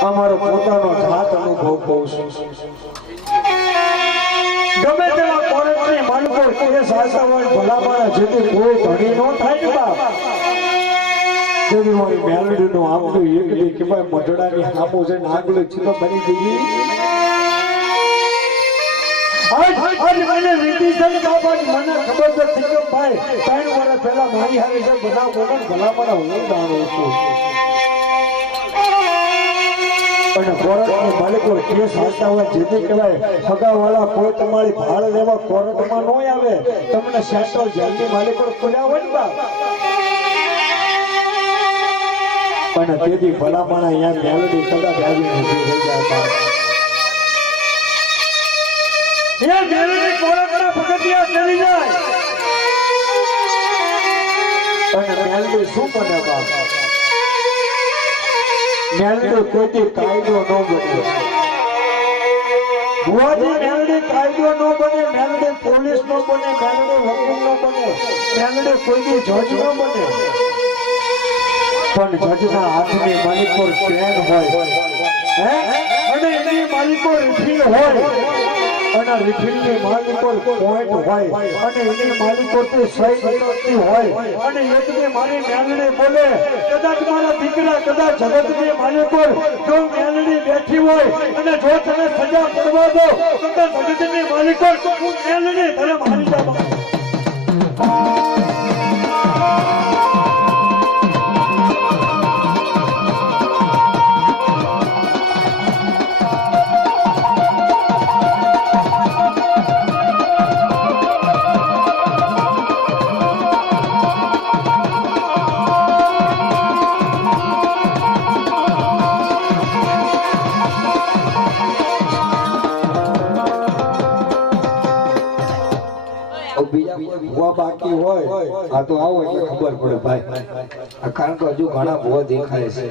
અમારો પોતાનો જાત અનુભવ કહું છું ગમે તેવા કોર્ટની માલકો કેસ આસાવાળ ભલામાના જેથી કોઈ ધણી ન થાય ને બાપ જેથી મારી મેલડીનું આમનું એકલી કે ભાઈ મઢડાની સામો છે નાગલો ચીતો બની ગઈ આજ મને રીતિ છે બાબા મને ખબર નથી કે ભાઈ 3 વર્ષ પહેલા મારી હારે છે બધા બોલો ભલામાના હું જાણું છું અને કોર્ટની માલિકો કેસ હાલતા હોય જેથી કહેવાય ફગાવાળા કોઈ તમારી ભાળ લેવા કોર્ટમાં ન આવે તમને સેન્ટ્રલ જેલની માલિકો ખોલ્યા હોય ને બાપ અને તેથી ભલામણા અહીંયા મેલડી કદાચ આવી નથી રહી જાય એ મેલડી કોર્ટના પગથિયા ચડી જાય અને મેલડી શું બને બાપ મેલડી કોઈ કાયદો ન બને ભુવાજી મેલડી કાયદો ન બને મેલડી પોલીસ ન બને મેલડી વકીલ ન બને મેલડી કોઈ જજ ન બને પણ જજના હાથની માલિકો પેન હોય અને એની માલિકો રિફિલ હોય અને રિફિલની માલિકો પોઈન્ટ હોય અને એની માલિકો તે સહી કરતી હોય અને એકની મારી મેલડી બોલે કદાચ મારા દીકરા કદાચ જગતની માલિકો જો મેલડી બેઠી હોય અને જો તમે સજા કરવા દો તો જગતની માલિકો મેલડી તને મારી જા બાકી હોય આ તો આવો એટલે ખબર પડે ભાઈ કારણ કે હજુ ઘણા ભૂવા દેખાય છે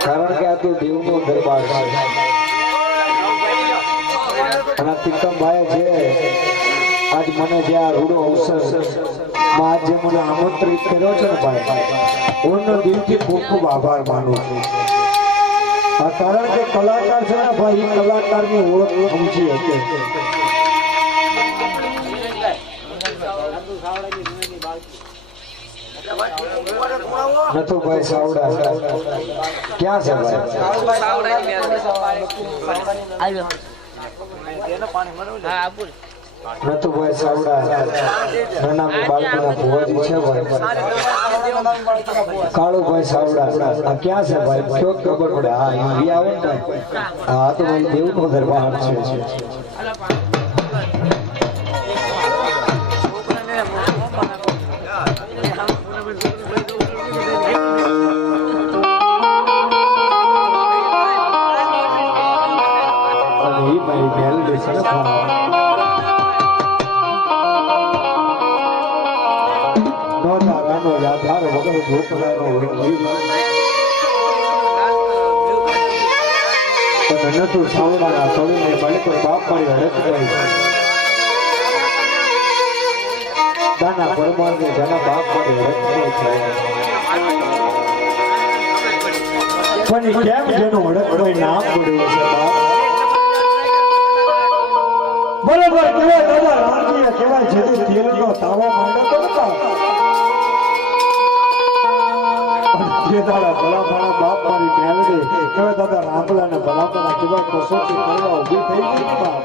કારણ કે આ તો દેવનો દરબાર છે અને તિકમભાઈ છે આજ મને જે આ રૂડો અવસર માં જે મને આમંત્રિત કર્યો છે ને ભાઈ હું દિલથી ખૂબ ખૂબ આભાર માનું છું કારણ કે કલાકાર છે ને ભાઈ કલાકારની ઓળખ સમજી હતી નથુભાઈ સાવડા ક્યાં છે ભાઈ નથુભાઈ સાવડા નાના બાળકોના ભુવાજી છે ભાઈ કાળુભાઈ સાવડા ક્યાં છે ભાઈ કયો ખબર પડે હા અહીંયા આવે ને હા તો ભાઈ દેવનો દરબાર છે નથુ સાવડાના સૌને બાળકો બાપ મારી હડકભાઈ દાના પરમારને જેના બાપ મારી હડકભાઈ પણ કેમ જેનું હડકભાઈ નામ પડ્યું છે બાપ બરોબર કેવાય દાદા રામજીએ કેવાય જેથી તેલનો તાવો માંડે તો જે દાડા ભલાભાણા બાપ મારી મેલડી કેવાય દાદા રામલા ને ભલાભાણા કેવાય કસોટી કરવા ઉભી થઈ ગઈ બાપ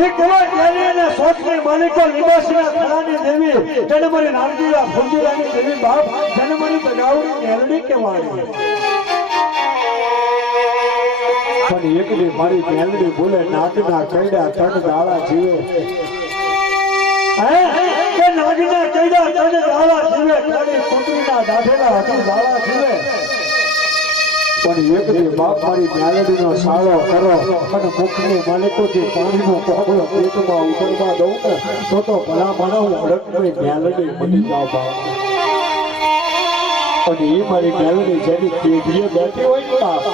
એ કેવાય કેલી અને સોચની માલિકો લીબાસીના ખડાની દેવી જનમરી નારજીલા ફુંજીલાની દેવી બાપ જનમરી બગાવડી મેલડી કેવાય પણ એકલી મારી મેલડી બોલે નાગના કઈડા તણ દાડા જીવે કે નાગના કઈડા તણ દાડા જીવે ખાલી કુંડળીના દાઢેલા હતી દાડા જીવે પણ એકલી બાપ મારી મેલડીનો સાળો કરો અને મુખની માલિકોથી પાણીનો કોગળો પેટમાં ઉતરવા દઉં ને તો ભલા માનવ હડકની મેલડી બની જાવ બાપ અને એ મારી મેલડી જેની પેઢીએ બેઠી હોય ને બાપ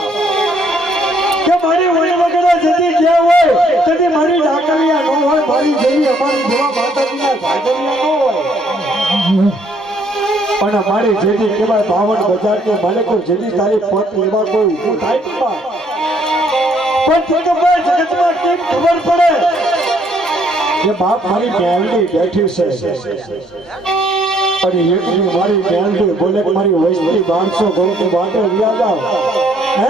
કે મારી વણી વગેરે જતી જ્યાં હોય તેથી મારી ડાકરિયા ન હોય મારી જેવી અમારી જેવા માતાજીના ભાગરિયા ન હોય અને મારી જેથી કેવાય 52 બજાર કે માલિકો જેથી તારી પત લેવા કોઈ ઊભું થાય ને બા. પણ જગતમાં કેમ ખબર પડે કે બાપ મારી મેલડી બેઠી છે અને એકની મારી મેલડી બોલે કે મારી વસ્તી 1200 ઘઉંની વાટે લઈ જાઓ. હે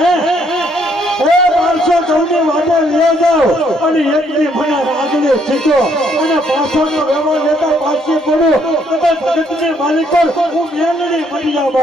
એ 1200 ઘઉંની વાટે લઈ જાઓ અને એકની મને આગળ સીધો અને પાછળનો વ્યવહાર લેતા પાછી પડો તો જગતની માલિકો હું મેલડી મળી જાઉં.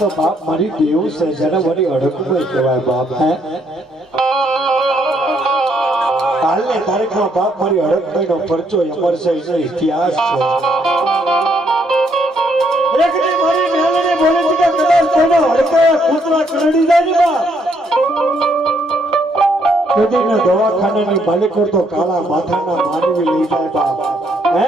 તો બાપ મારી દેવું છે જેને મારી અડકમાં કહેવાય બાપ. હે હાલની તારીખમાં બાપ મારી અડકનો પરચો અમર છે એનો ઇતિહાસ છે. એકની મારી મેલડી બોલે છે કે કદાચ કોઈનો હડકાયા કૂતરા કરડી જાય ને બાપ કદીના દવાખાનાની માલિકો તો કાળા માથાના માનવી લઈ જાય બાપ. હે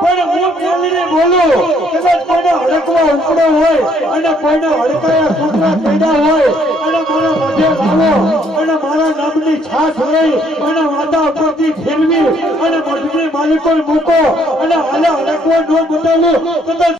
પણ હું મેલડી બોલું કદાચ કોઈનો હડકવા ઉપડો હોય અને કોઈનો હડકાયા કૂતરા પડ્યા હોય અને મારા મધ્ય લાવો અને મારા નામની છાસ લઈ અને માતા ઉપરથી ફેરવી અને મઠની માલિકો મૂકો અને હાલે હડકવા ન બતાવું કદાચ